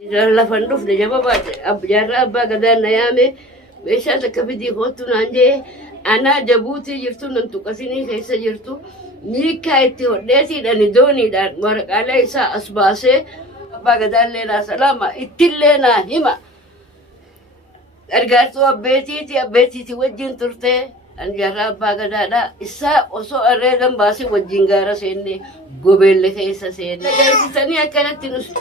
جرى فندوف نجابات جرى أبا قدرنا يامي بيشاتك بدي خوتنا عندي أنا جبوتي جرتو ننتو كسيني كيسا جرتو ميكا إتي وديتي داني دوني دان ورق علي سا أسباسي أبا قدر لنا سلامة إتل لنا هما أرقاتو أبيتي وجين ترتي أن جرى أبا قدر إسا وصو أريدن باسي وجين غارة سيني قبل كيسا سيني تاني أكانت نسو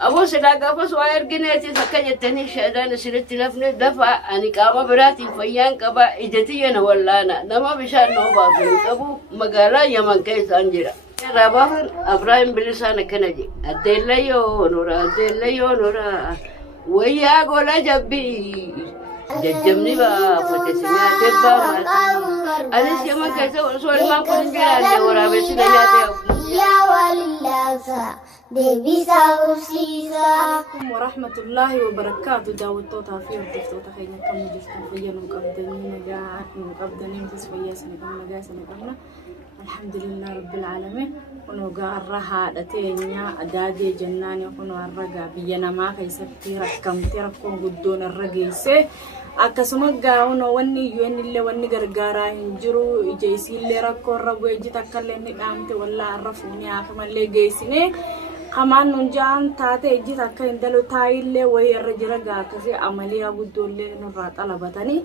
أبو سلاقة فسوائر جنيتي سكجتني شهدان سلت لفني دفع أني كاما براتي فيان كبا إجتينا ولانا نما بشان نوبا كبو مقالا يمن كيس أنجرا رابعاً أبراهيم بلسان كنجي أدليو نورا ويا قولا جبي ججمني با فتسمع تبا أليس يمن كيس سؤال ما كنت جرا ورا بسنا يا ولله Assalamualaikum warahmatullahi wabarakatuh. Dawud tota fi tota khayna kam jifta fiya muqaddani naga muqaddani tisfiya sanakam naga sanakamna alhamdulillah rabbil alamin ono garraha datenya adade jannani ono arraga biyana ma kaysatti rakkam tirakon guddon arrageyse akkasuma gaawno wanni yuenille wanni gargara hinjiru jeysille rakko rabo ejita kallenni damte walla arrafuni akamalle geysine kaman nunjaan taate ejita akka indalo taayille way arrajira gaakase amaliya guddolle nurra talabatani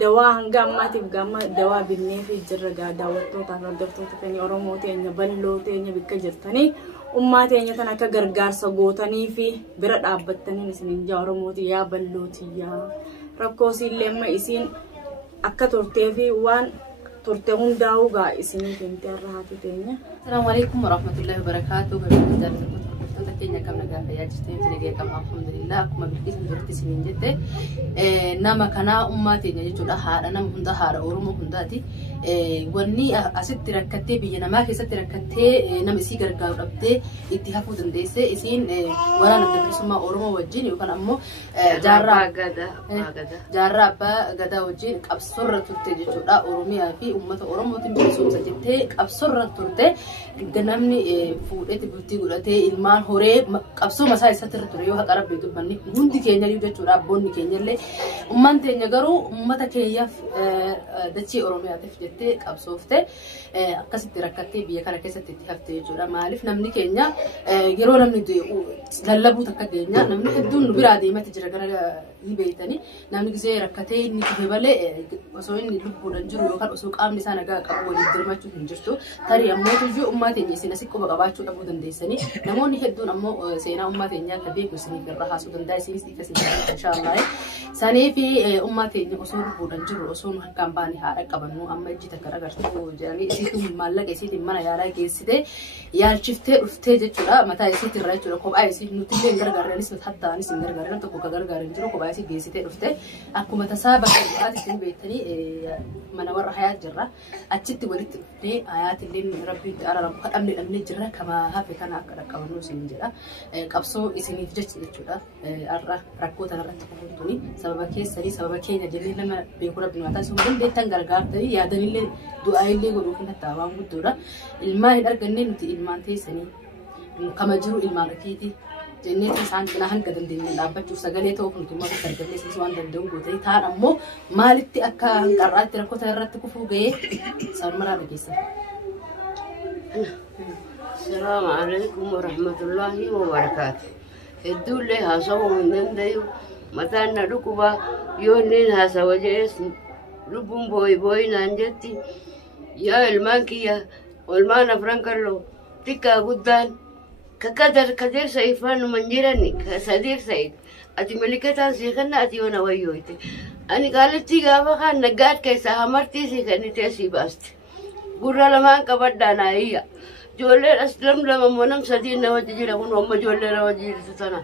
dawa hanga ammatif gamma dawa binnefi jirga dawatto taaddarto tani oromo teenya ballo teenya bikka jirtani umma teenya tan akka gargaarsa gootanii fi bira dhaabbattanii isinin jaa oromooti yaa ballooti yaa rakkosi lemma isin akka torteefi waan torte hundaa'uga isinin kente arraati teenya. Assalamualaikum warahmatullahi wabarakatuh. Gabadha تكينيا كم نجار فياجتين تنيجي كم الحمد لله كم بيجي سنجرتي سنين جدة نما كنا أمتي نجي جل هار أنا مهندا هار أورمو هنداتي وني أسد تركتي بيجنا ما كيس تركتي نم إسي كرجال ربتي اتهافو دندسة إسين ورانا تدرسوا ما أورمو وجيني وكان أمو جاربا غدا وجين أبصرة ترتجي جل أورميا في أمة أورمو تنبسوا سجتة أبصرة ترتة جنامني فودة تبتي قلتي المان هوري أبصو مساء ستر تريو هكارب بيجو بني هندي كينيا يوجد شورا بوني كينيا لي أمان تينيا غرو أمة كينيا دتشي أوروميا تفجتة أبصوفته أكاسي تركتي بيا كارا كيسة تتهفتي جورا مالف نمني كينيا غيرو نمني دو للبو تكدينيا نمني هدون برادي ما تجرا غنا يبيتني نمني جزء ركتي نكتبله وسوين لبو رنجرو يوكل أسوق أمني سانا غا كأول الدرماتو هنجرتو تاري أمو تجو أمة تينيا سيناسيكو بقباتو أبو دنديسني نموني هدون أمو سينا أمة تينيا كبير وسني في الرها سودان دايسيس إكسيس إن شاء الله سني في أمة تينيا أسون بودنجرو أسون هكام باني هارك قبلنو أما جيت كراغرتو جاني إسيتو مالك إسيت مانا يارا كيسيته يال شفته رفته جتورا متى إسيت الرأيتورا كوب أيسيت نوتيلين غرغرين إسمه حتى أنيس غرغرين تكو كغرغرين جرو كوب أيسيت جيسيته رفته أكو متسابق الوقت سني بيتني من ورا حياة جرا أتشت ولدت في آيات اللي ربي أرى رب أمن الأمن جرا كما هافي كان أكركبنو سنجرا قبصو إسني فجت جتورا أرى ركوت أنا رتكوني سبب كيس سري سبب كينيا جلي لما بيكون ربنا تاسو من بيتن غرغر تري يا دليل دعاء اللي يقولوا كنا تاوام بدورا الماء الأرجنين نتي الماء تيسني كما جرو الماء كيتي جنة إنسان كنا هنقدر ندين لابد شوف سجلته وكنت ما بقدر ليس سوان دندون قدري ثار أمو مالتي أكا هنقرأت ركوت هرت كفو جيه صار مرة بجيسة. السلام عليكم ورحمة الله وبركاته. الدولة هاسوا من دنديو مثلا ركوبا يونين هاسا وجيس لبون بوي نانجتي يا المانكية والمان فرانكلو تكا قدان كقدر كدير سيفان منجرني كصديق سيد أتي ملكتان سيخنا أتي وانا ويويتي أني قالت تيجا فخان نقات كيسا همرتي سيخني تيسي باست قرر لمان كبردانا هي جولي أسلم لما منم سدين وجيجي لكون وما جولي وجيجي ستنا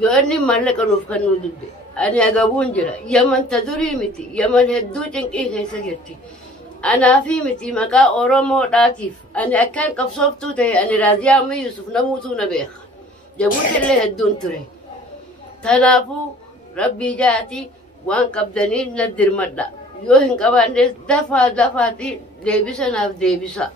جواني مالك نوفكن ودبي أنا أقابون جرا يمن تدري متي يمن هدو جنكي كيسا جرتي أنا في متي مكا أورومو داتيف أنا أكان قبصوفتو تهي أنا راضي أمي يوسف نموتو نبيخ جابوت اللي هدون تري تنافو ربي جاتي وان قبدني ندر مدى يوهن قبان دفاتي ديبسا ناف ديبسا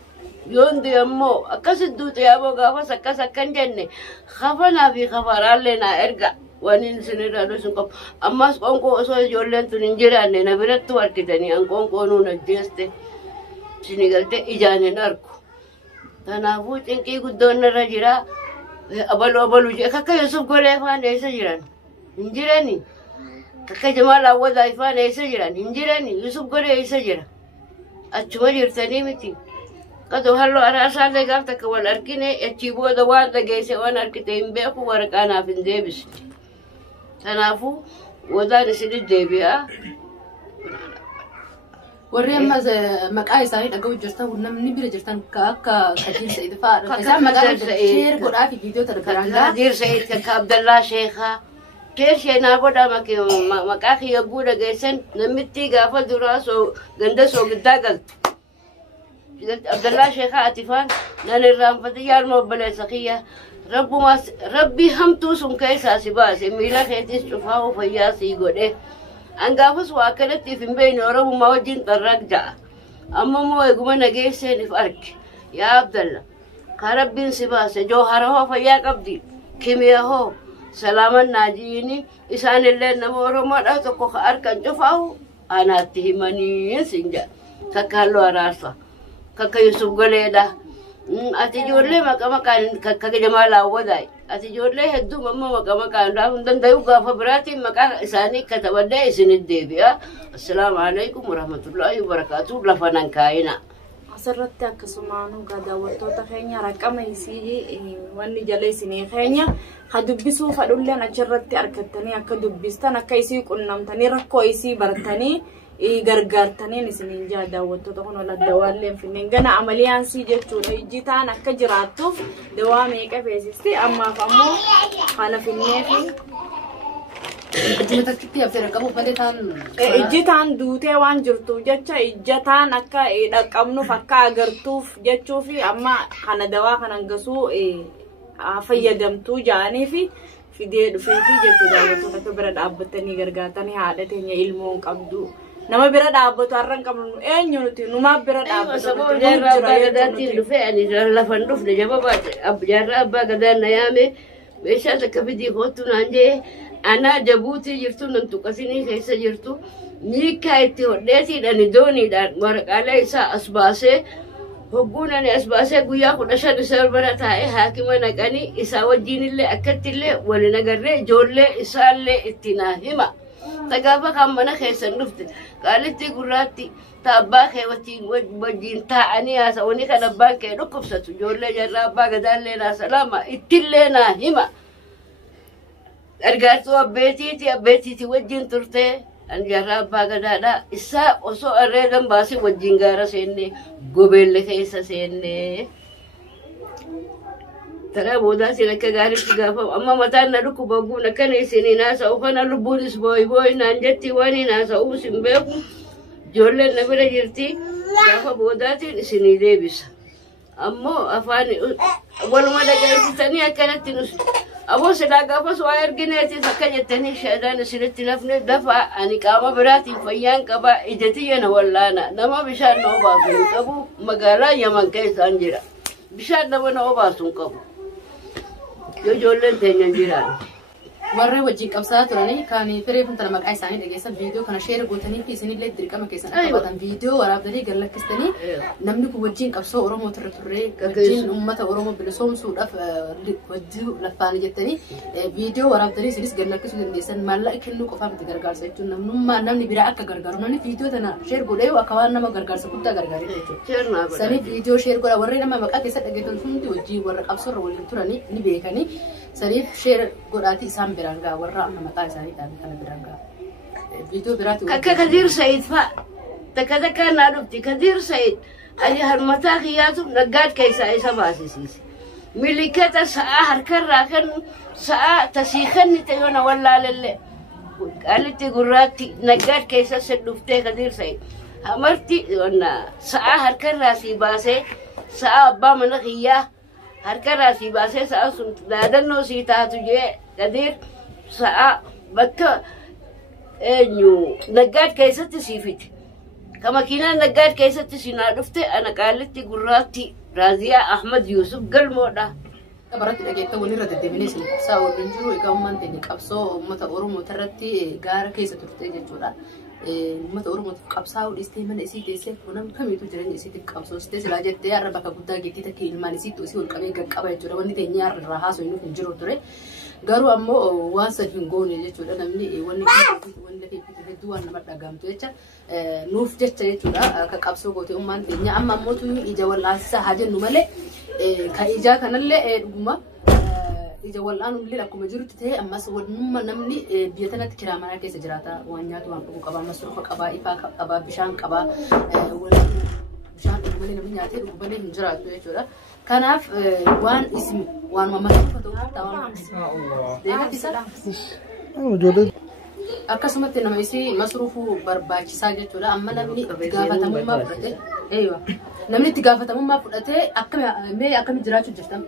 يون دي أمو أكاسد دوتي أبو غافس أكاس أكان جنة خفنا في خفران لنا إرقا وانين سنرا دوسن قب أما قونكو أصو جولن تنجرا نبرت واركتني أن قونكو نجست سنقلت إجاني ناركو تنافوت إنكي قدون الرجرا أبلو جي كاكا يوسف قولي فان إيسا جيران انجراني كاكا جمال أول فان إيسا جيران انجراني يوسف قولي إيسا جيران أتشما جيرتاني متي قدو هلو أراسا لقافتك والأركيني أتشيبو دوان لقيسي وان أركتين بيكو ورقانا في الديبس تنافو ودان سيد ديبيا وريم مقاي سعيد أقول جرتان ونمني بير جرتان كاكا كدير سعيد فار إذا مقاي شير قرأ في فيديو تركرانغا كدير سعيد كاكا عبد الله شيخا كير شينا بودا مكي مقاخي يبودا جيسن نمتي غافا دراسو غندسو قداقل عبد الله شيخا أتفان نانيرام فتيار موبلا سخية ربي همتو سمكيسا سباسي ميلا خيتيس شفاو فياسي قده أنقافس واكلتي في بين ورب موجين طرق جاء أما مو يقوم نجيسين فرق يا عبد الله كرب سباسي جوهره فيا قبدي كيمياءه سلام الناجيني إسان اللي نمور ما تكو أركن شفاو أنا تهمني سنجا ككالو راسا كك يوسف قليلا أتجولي مكان كجمال أوداي أتجولي هدو ماما مكان راهم دندايو قافة براتي مكان إساني كتبدا إسن الدبيا السلام عليكم ورحمة الله وبركاته لفنان كاينا أسرت كسمانو قد ورتو تخينيا رقم يسيجي واني جلي سني خينيا خدبسو فدولن أجرت أركتني أكدبستان أكيسي كنمتني ركو يسي برتني gargaartanii isiniin jaa daawwattoota kun wal dawaalleen finneen gana amaliyaan si jechuudha ijjitaan akka jiraattuuf dawaa meeqa feesisti ammaaf ammoo kana finnee fi ijjitaan duutee waan jirtuuf jecha ijjataan akka dhaqqabnuuf akka agartuuf jechuufi amma kana dawaa kanan gasuu fayyadamtuu jaanii fi fidee dhufee fi jechuudha daawwattoota akka bira dhaabbatanii gargaartanii haadha teenya ilmoon qabdu nama bira dhaabbatu har'an qabnu eenyu nuti numa bira dhaabbatu saboo jarra abbaa gadaatiin dhufe ani lafan dhufne jaba baate jarra abbaa gadaan na yaame meeshaa takka fidii kootu naan jee anaa jabuutii jirtu nan tuqasinii keessa jirtu miikaa itti hodheetiidhaan dooniidhaan waraqaalee isaa as baasee hogguun ani as baasee guyyaa 15 isa bira taa'ee haakima naqanii isaa wajjiinillee akkattillee waliin agarree ijoollee isaallee itti naa hima. Tagafa kan mana keessan dhufte qaalitti gurraatti taabbaa kee wajjin taa'anii haasa'anii kan abbaan kee dhukkubsatu ijoollee jarraa abbaa gadaallee naa salaama ittillee naa hima gargaartuu abbeetiiti wajjin turtee an jarraa abbaa gadaadhaa isaa osoo arreedan baasii wajjin gaara seennee gobeelle keessa seennee ترى بوداسي لك قارب تقافا أما متى ندوك بقول كان يسني ناس أو كان لبونس بوي نانجتي واني ناس أو سنبيو جول النبي رجلتي قافا بوداسي سني ديبس أما أفاني أول ما دقيت تاني كانت تنس أبو سلا قافا سواير جنيتي فكجتني شهدان سنتي لفني دفع أني كاما براتي فيان كبا إجتي أنا ولا أنا نما بشان نوباسون كبو مقالا يمن كيس أنجرا بشان نما نوباسون كبو يجولن تيجي جيران warri wajjin qabsaa turanii kan firee funtana maqaa isaanii dhageessan viidiyoo kana sheer gootanii fi isinillee dirqama keessan akka qabatan viidiyoo waraabdanii gallakkistanii namni kun wajjin qabsoo Oromoo turre wajjin uummata Oromoo bilisoomsuudhaaf wajjin lafaan jettanii viidiyoo waraabdanii isinis gallakkisuu dandeessan maallaqa kennuu qofaaf itti gargaarsa jechuun namni biraa akka gargaaru namni viidiyoo tana sheer godhee akka waan nama gargaarsa guddaa gargaaree jechuudha. Sanii viidiyoo sheer godha warri nama maqaa keessa dhageessan hundi wajjin warra qabsoorra waliin turanii ni beekanii saniif sheer godhaati isaan برانغا ورا أنا متى سعيد أنا كنا برانغا فيديو براتي كثير سعيد تكذا كان عرفتي كثير سعيد أجي هالمتى خياطه نقاد كيسا إيسا باسيسيس ملكة ساعة هركرة كن ساعة تسيخني تيونا ولا للي قالت قراتي نقاد كيسا سلفتي كثير سعيد همرتي وانا ساعة هركرة سيباسي ساعة أبا من خياه هركرة سيباسي ساعة سنت دادنو سيتاتو جي قدير ساعة بكا إنه نقاد كيسة سيفت كما كنا نقاد كيسة سينا رفته أنا قالت قراتي رازية أحمد يوسف قال مودا Kabaratti dhageetta waliin irratti deemnee isin ibsaa waliin jiru egaa uummanni inni qabsoo uummata Oromoo irratti gaara keessa turte jechuudha. Uummata Oromoo qabsaa'uu dhiistee mana isii teessee kunam kamiitu jireenya isiitiif qabsoostee silaa jettee har'a bakka guddaa geettee takkee ilmaan isiitu isii ol qabee gaqqaba jechuudha. Wanni teenyee har'a irraa haasoo hin jiru ture. Garuu ammoo waan san hin goone jechuudha. Namni wanni lafee hedduu waan nama dhagahamtu jecha nuuf jecha jechuudha. Akka qabsoo goote uummaan teenya amma ammoo ija wal'aansisaa haa jennu malee kan ijaa kanallee dhuguma ija wal'aanu illee akkuma jirutti ta'e ammas wannumma namni biyya tanatti kiraa manaa keessa jiraata waan nyaatu waan dhugu qaba ammas suufa qabaa ifaa qabaa bishaan qabaa bishaan dhugu malee namni nyaatee dhugu malee hin jiraatu jechuudha. Kanaaf waan isin waan mammaakuu ta'uu waan akkasumatti nama isii masruufuu barbaachisaa jechuudha. Amma namni gaafatamummaa fudhatee namni itti gaafatamummaa fudhatee akkami jiraachuu jirtan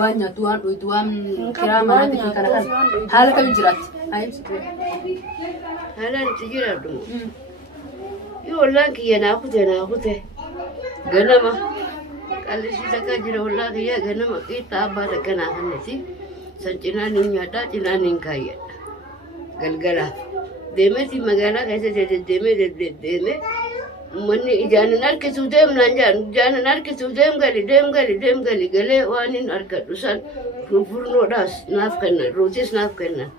waan nyaatu waan dhuytu waan kiraa manaatti fi kana kana haala kami jiraatti haalaan itti jiraadhu yoo ollaan kiyya naa kute ganama qallisii takka jira ollaa kiyya ganama qiixxaa abbaa takka naa kanneti san cinaan hin nyaadhaa cinaan hin kaayyadha galgalaaf deemeeti magaalaa keessa deddeemee Mani ijaanin harkisu deemnaan ijaanin harkisu deem gali galee waan hin argadhu san furnoodhaas naaf kennan ruutis naaf kennan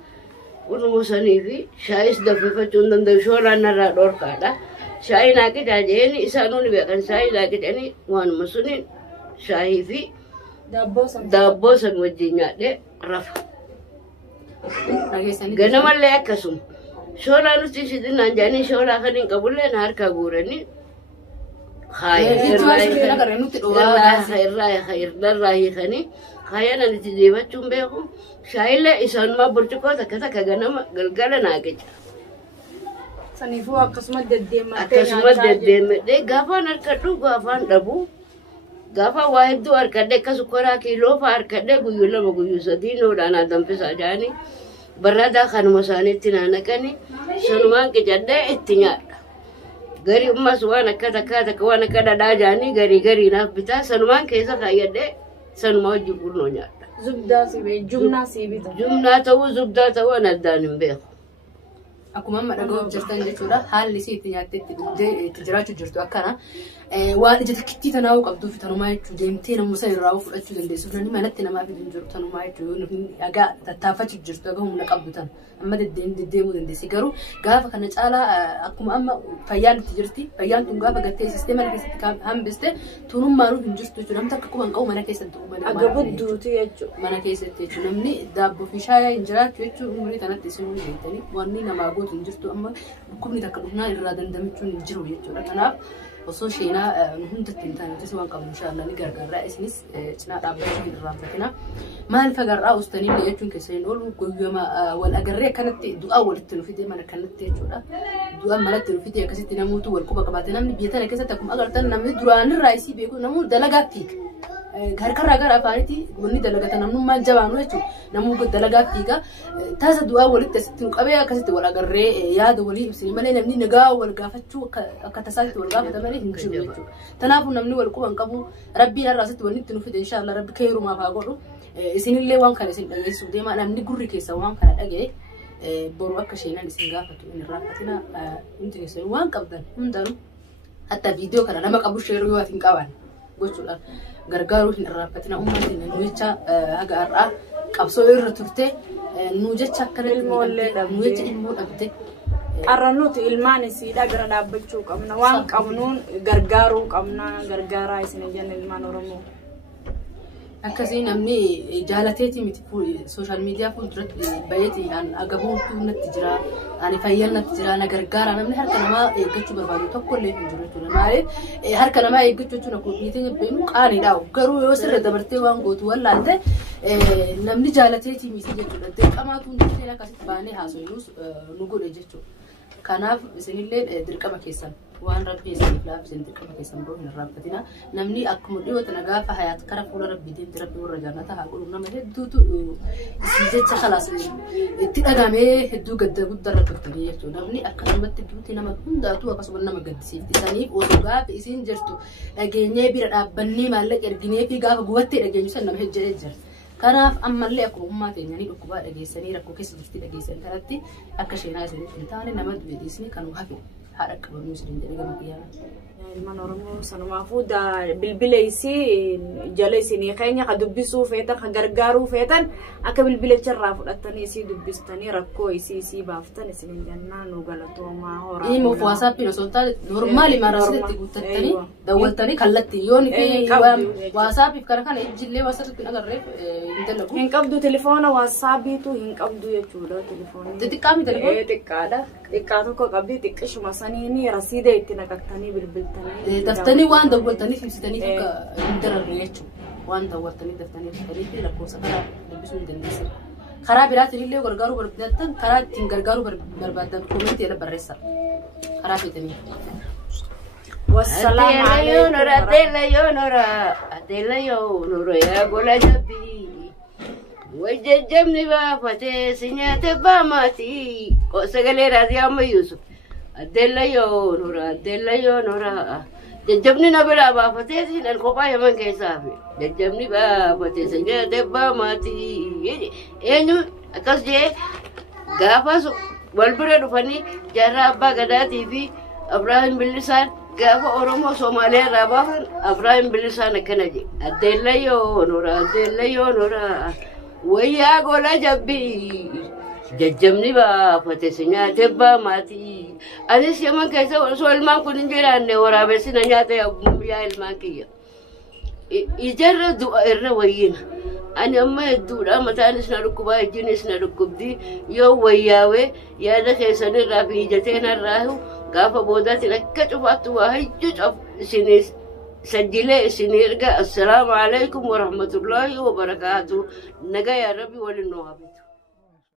kunuma sanii fi shaayis danfifachuu hin danda'u shooraan narraa dhorkaadha shaayii naa qixaa jeeni isaanuun beekan shaayii naa qixanii waanuma suniin shaayii fi daabboo san wajjin nyaadhee rafa ganamallee akkasuma shoolaa nuti sidinaan jaanii shoolaa kan hin qabullee na harkaa guuranii irraa hiikanii kaayan itti deebachuun beeku shaayillee isaanumaa burcuqoo takka ganama galgala naa qica. Saniifuu akkasuma deddeemadhee gaafaan harkadhu gaafaan dhabu gaafaan waa hedduu harkadhee akka sukkaraa kiiloo fa'aa harkadhee guyyuu lama guyyuu sadii noodhaan haa danfisaa jaanii. Barada kanuma isaaniitti naannaqanii sanumaan qicadhee itti nyaadha. Garii ummas waan akka takka waan akka dhadhaa jaanii garii naaf bitaa sanumaan keessa kaayyadhee sanuma wajjin furnoo nyaadha. Jumnaa ta'uu zubdaa ta'uu an addaan hin beeku. Akkuma amma dhaga'uuf jirtan jechuudha. Haalli isii itti nyaattee itti jiraachuu jirtu akkana. Waan ija takkittii tanaa'uu qabduuf tanumaa jechuudha. Deemtee namoota sana irraa fudhachuu dandeessu. Namni manatti namaaf hin jiru tanumaa jechuudha. Dhagaa tattaafachuu jirtu dhagaa humna qabdu tan. Amma deddeemuu dandeessi. Garuu gaafa kana caalaa akkuma amma fayyaan itti jirti. Fayyaan tun gaafa gattee sisteema keessatti hambiste tunummaanuu hin jirtu jechuudha. Namni akka kuban qabu mana keessatti agabudduuti jechuudha. Mana keessatti jechuudha. Namni daabboo fi shaayii hin jiraachuu jechuudha. Umurii kanatti isin hundi beektanii wanni namaa gootu hin jirtu. Amma dhukkubni takka dhufnaan irraa dandamachuun hin jiru jechuudha. Kanaaf osoo sheenaa hundatti hin taane waan qabnu inshallah ni gargaara isinis cinaa dhaabbachuu hin irraanfatina maal fagarraa ustanii jechuun keessaniin oolu guyyama wal agarree kanatti du'aa walitti nu fide mana kanatti jechuudha du'aa malatti nu fide akkasitti namoota wal quba qabaate namni biyya tana keessatti akkuma agartan namni duraan irraa isii beeku namoota dalagaatti harkarraa gara afaanitti wanni dalagata namnummaan jabaanu jechuudha namoota dalagaatti taasa du'aa walitti asitti nu qabee akkasitti wal agarree yaada walii ibsanii malee namni nagaa wal gaafachuu akka tasaatti wal gaafata malee hin jiru jechuudha. Kanaafuu namni wal quban qabu rabbiin irraa asitti wanni itti nu fide inshallah rabbi keerumaaf haa godhu isinillee waan kana isin dhageessuuf deema namni gurri keessa waan kana dhagee boru akka sheenan isin gaafatu hin irraanfatina hundi keessanii waan qabdan hundaanuu hatta viidiyoo kana nama qabu sheeruu yoo hin qaban gochuudhaan gargaaruu hin irraanfatina uummanni nu jecha haga har'aa qabsoo irra turte nu jecha akkana nu jecha ilmoo dhabde arranuuti ilmaan isiidha gara dhaabbachuu qabna waan qabnuun gargaaruu qabna gargaaraa isin jenna ilmaan Oromoo. Akkasii namni jaalateeti miti sooshaal miidiyaa fuulduratti bayeeti agabuutu natti jira ani fayyaan natti jira na gargaara namni harka namaa eeggachuu barbaadu tokko illee hin jiru jechuudha maaliif harka namaa eeggachuu jechuun akkuma dhiitee beenu qaaniidha garuu yoo sirra dabartee waan gootu wallaalte namni jaalateeti miti jechuudha dirqamaatu hundee akkasitti baanee haasofnus nu godhe jechuudha. Kanaaf isinillee dirqama keessan waan rabbi isiniif laaf isin dirqama keessan biroo hin irraanfatina namni akkuma dhiyoota nagaafa hayaat kara fuula rabbii deemti rabbi warra jannata haa godhu nama hedduutu isin jecha khalaas itti dhagamee hedduu gadda guddaa rakkatanii jechuudha namni akka namatti duuti nama hundaatu akkasuma nama gaddisiifti isaniif osoo gaafa isin jirtu dhageenyee bira dhaabbannee maallaqa erginee fi gaafa gubattee dhageenyu san nama hejjee jira kanaaf ammallee akkuma ummaa teenyanii dhukkubaa dhageessanii rakkoo keessa jirti dhageessan kanatti akka sheenaa isiniif hin taane nama du'e dhiisni kan hafe haadha qabamuu isiniin jedhee gama qiyyaama. ilmaan oromoo sanumaafuu bilbila isii jala isinii keenya ka dubbisuu feetan ka gargaaruu feetan akka bilbilicharraa fudhattanii isii dubbistanii rakkoo isii baaftan isiniin jennaa nu galatoomaa horaa. Imo WhatsApp osoo taate normaali maarasitti guuttattanii dawwaltanii kallattii yoon WhatsApp kana ijjillee WhatsApp agarree intalagu. Hin qabdu telefoona WhatsAppiitu hin qabdu jechuudha telefoonni. Xixiqqaami telefoon. Xiqqaadha. Xiqqaa tokko qabdi xiqqishuma saniini rasiida itti naqattanii bilbiltanii. Daftanii waan dawwaltanii ibsitanii akka internet jechuudha. Waan dawwaltanii daftanii ibsitanii lakkoofsa karaa dubbisuu hin dandeessan. Karaa biraatiin illee gargaaruu barbaadan karaa ittiin gargaaruu barbaadan koomentii irra barreessa. Karaa feetanii. Wassalaam alaikum. Adela yo nora ya gola jabi. Wajjamni baafate sinyaate baamati. Sagalee raadiyaa amma Yusuf. Adela yo nora. Jajjabni na bira baafatee siin kophaa yaman keessaa fi jajjabni baafatee sinyaate baamati. Eenyu akkas jee gaafas wal bira dhufanii jaarraa abbaa gadaatii fi Abrahaam Bilisaan gaafa Oromoo Somaaliyaa irraa baafan Abrahaam Bilisaan akkana jee Adela yo nora. Wayyaa gola jabbii jajjabni baafate sinyaate baamati. Anis yaman keessa osoo ilmaan kun hin jiraanne waraabessi na nyaata yaa ilmaan kiyya. Ijarra du'a irra wayyina. Ani amma hedduudha mataanis na dhukkubaa ijjiinis na dhukkubdi yoo wayyaawee yaada keessanirraa fi ijatee narraa gaafa boodaatiin akka cufaattu waa hedduu isinis سجلي سنيرجع السلام عليكم ورحمة الله وبركاته نجا يا ربي وللنوابت